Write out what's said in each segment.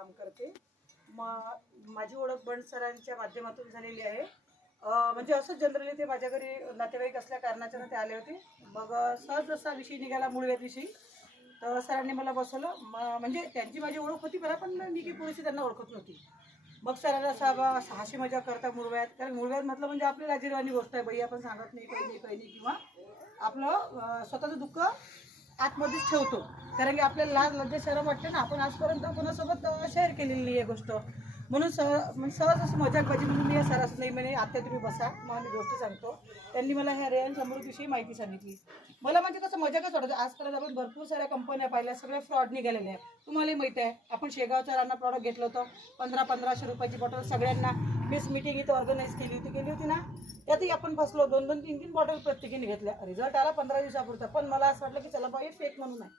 काम करते. माझी ओळख बंड सरांच्या माध्यमातून झालेली आहे. म्हणजे असं जनरली ते माझ्या घरी नातेवाईक असल्या कारणाच्यानं ते आले होते. मग सहज जसा विषय निघाला मूळव्याधीविषयी, तर सरांनी मला बसवलं. म्हणजे त्यांची माझी ओळख होती बरं, पण मी की पुरेशी त्यांना ओळखत नव्हती. मग सरांना साहेब हाशी मजा करता मूळव्याध, कारण मूळव्याध म्हटलं म्हणजे आपली लाजिरवाणी गोष्ट आहे. बाई आपण सांगत नाही, काही नाही किंवा आपलं स्वतःचं दुःख आतमध्येच ठेवतो, कारण की आपल्याला लाज लज्जा शरम वाटते ना. आपण आजपर्यंत कोणासोबत शेअर केलेली नाही आहे गोष्ट, म्हणून सहज असं मजाकबाजी म्हणून मी सरास नाही म्हणे आत्या तुम्ही बसा, मग मी गोष्ट सांगतो. त्यांनी मला ह्या रिलायन्स अमृतविषयी माहिती सांगितली. मला म्हणजे कसं मजाकच वाटतं. आजपर्यंत आपण भरपूर साऱ्या कंपन्या पाहिल्या, सगळे फ्रॉड निघालेले आहे. तुम्हालाही माहिती आहे, आपण शेगावच्या राणा प्रॉडक्ट घेतलं होतं, 1500 रुपयाची बॉटल सगळ्यांना मिस मीटिंग इथं ऑर्गनाईज केली होती ना. त्यातही आपण फसलो. 2-2, 3-3 बॉटल प्रत्येकीने घेतल्या. रिझल्ट आला 15 दिवसापुरता, पण मला असं वाटलं की चला बाई फेक म्हणून आहे.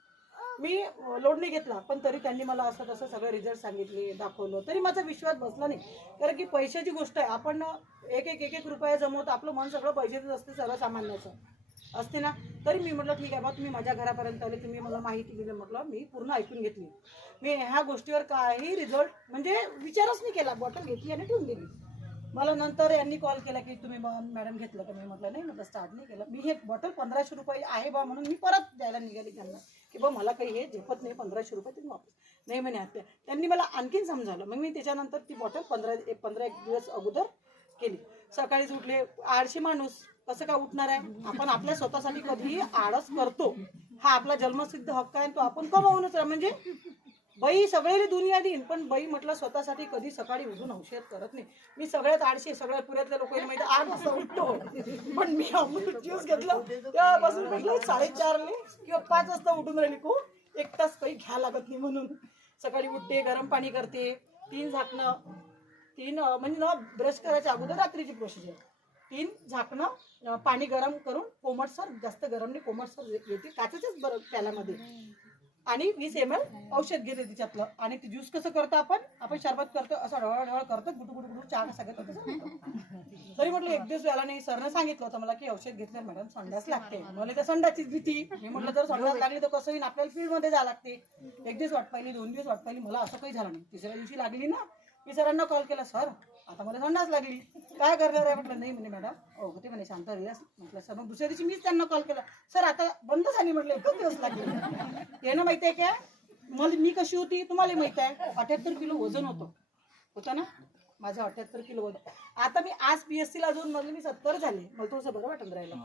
मी लोड नाही घेतला, पण तरी त्यांनी मला असं तसं सगळं रिझल्ट सांगितले, दाखवलं, तरी माझा विश्वास बसला नाही. कारण की पैशाची गोष्ट आहे. आपण एक रुपया जमवतो, आपलं मन सगळं पैशाचंच असते, सर्वसामान्याचं असते ना. तरी मी म्हटलं ठीक आहे बा, तुम्ही माझ्या घरापर्यंत आले, तुम्ही मला माहिती दिली, म्हटलं मी पूर्ण ऐकून घेतली. मी ह्या गोष्टीवर काही रिझल्ट म्हणजे विचारच नाही केला. बॉटल घेतली आणि ठेवून दिली. मला नंतर यांनी कॉल केला की तुम्ही मॅडम घेतलं का? मी म्हटलं नाही, म्हटलं स्टार्ट नाही केलं मी. हे बॉटल 1500 रुपये आहे बा, म्हणून मी परत द्यायला निघाली त्यांना की बा मला काही हे झेपत नाही, 1500 रुपये तुम्ही वापस नाही म्हणे आत्या. त्यांनी मला आणखीन समजावलं. मग मी त्याच्यानंतर ती बॉटल 15 दिवस अगोदर केली. सकाळीच उठले. आळशी माणूस कसं काय उठणार आहे? आपण आपल्या स्वतःसाठी कधीही आळस करतो, हा आपला जन्मसिद्ध हक्क आहे, तो आपण कमावूनच म्हणजे बाई सगळे दुनिया देईन, पण बाई म्हटलं स्वतःसाठी कधी सकाळी उठून औषध करत नाही. मी सगळ्यात आळशी, सगळ्या पुऱ्यातल्या लोकांना माहिती 8 वाजता उठतो, पण मी अमृत ज्यूस घेतलं तेव्हापासून म्हटलं 4:30 किंवा 5 वाजता उठून राहिली को 1 तास काही घ्या लागत नाही म्हणून. सकाळी उठते, गरम पाणी करते, 3 झाकणं, 3 म्हणजे न ब्रश करायच्या अगोदर रात्रीची प्रोसिजर, 3 झाकणं पाणी गरम करून कोमटसर, जास्त गरम नाही कोमटसर येते काचेच्याच बरं प्याल्यामध्ये, आणि 20 ml औषध घेते तिच्यातलं. आणि ते ज्यूस कसं करतो आपण शरबत करतो असं ढवळ करतो, गुटू गुटू गुटू चहा कसं घेतो तसं. तरी म्हटलं एक दिवस याला नाही. सरनं सांगितलं होतं मला की औषध घेतलं मॅडम संडास लागते. मला त्या संडासचीच भीती. मी म्हटलं जर संडास लागली तर कसं होईल, आपल्याला फील्डमध्ये जावं लागते. 1 दिवस वाट पाहिली, 2 दिवस वाट पाहिली, मला असं काही झालं नाही. तिसऱ्या दिवशी लागली ना, मी सरांना कॉल केला, सर आता मला संडास लागली, काय करणार आहे? म्हटलं नाही म्हणे मॅडम होते म्हणे, शांत रिलॅक्स. म्हटलं सर मग दुसऱ्या दिवशी मीच त्यांना कॉल केला, सर आता बंद झाली. म्हटलं 1च दिवस लागले. यानं माहिती आहे का मला मी कशी होती तुम्हाला माहिती आहे. 78 किलो वजन होतं ना माझं, 78 किलो वजन. आता मी आज PSC ला जाऊन म्हणलं मी 70 झाले. मला थोडंसं बरं वाटून राहिलं.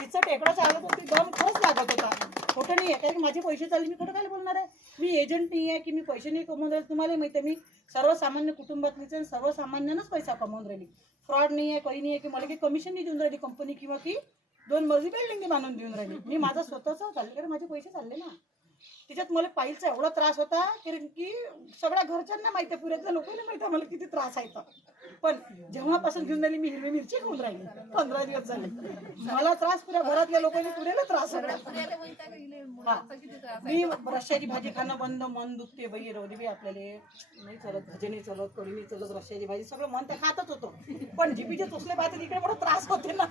तिचं टेकडं चालत होती, दम खरंच लागत होता. खोटं नाही आहे, कारण माझे पैसे चालले, मी खोटं काय बोलणार आहे. मी एजंट नाही आहे की मी पैसे नाही कमवून राहिले. तुम्हाला माहिती आहे मी सर्वसामान्य कुटुंबातलीच आणि सर्वसामान्यानंच पैसा कमवून राहिली. फ्रॉड नाही आहे, काही नाही आहे की मला काही कमिशन नाही देऊन राहिली कंपनी, किंवा की 2 मजली बिल्डिंग बांधून देऊन राहिली. मी माझं स्वतःच चालले, कारण माझे पैसे चालले ना. तिच्यात मला पायलचा एवढा त्रास होता, कारण की सगळ्या घरच्यांना माहिती आहे, पुऱ्यातल्या लोकांना माहिती आहे मला किती त्रास आहे. पण जेव्हापासून घेऊन राहिली मी हिरवी मिरची खाऊन राहिली, 15 दिवस झाले. मला त्रास पुऱ्या घरातल्या लोकांनी पुऱ्याला त्रास होता. मी रश्श्याची भाजी खाणं बंद, मन दुखते बाई, रोजी बी आपल्याला नाही चालत, भाजी नाही चालत, कढी नाही चालत, रश्श्याची भाजी सगळं मन ते खातच होतो, पण जिबीचे तोसले पाहते तिकडे मोठा त्रास होते ना.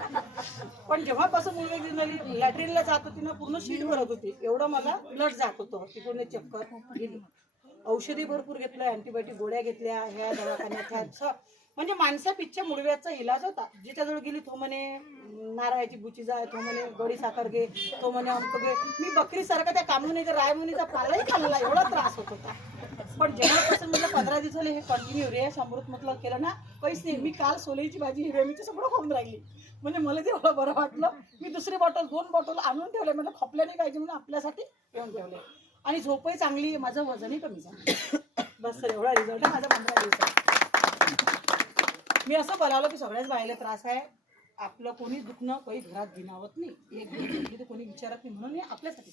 पण जेव्हापासून मुलगी घेऊन राहिली, लॅट्रिनला जात होती ना, पूर्ण शीट भरत होती, एवढं मला ब्लड जात होतं. तिकडून चक्कर गेली. औषधी भरपूर घेतलं, अँटीबायोटिक गोळ्या घेतल्या, ह्या दवाखान्यात ह्या म्हणजे माणसापिच्छा मुळव्याचा इलाज होता. जिच्याजवळ गेली तो म्हणे नारळाची बुची जाय, तो म्हणे गडी साखर घे, तो म्हणे अमक घे. मी बकरी सारखा त्या कामणीचा रायमुनीचा पालाही खाल्ला, एवढा त्रास होत होता. पण जेव्हापासून म्हटलं 15 दिवस झाले हे कंटिन्यू रियाज अमृत म्हटलं केलं ना, काहीच नाही. मी काल सोलेची भाजी हिरव्या मिरची सगळं खाऊन राहिली, म्हणजे मला ते एवढं बरं वाटलं. मी दुसरी बॉटल 2 बॉटल आणून ठेवले, म्हणजे खपल्या नाही पाहिजे म्हणून आपल्यासाठी ठेवून ठेवले. आणि झोपही चांगली, माझं वजनही कमी झालं. बस सर एवढा रिझल्ट आहे माझा 15 दिवसात. मी असं बोलावलं की सगळ्याच बायला त्रास आहे, आपलं कोणी दुखणं काही घरात गिनावत नाही, एक कोणी विचारत नाही, म्हणून मी आपल्यासाठी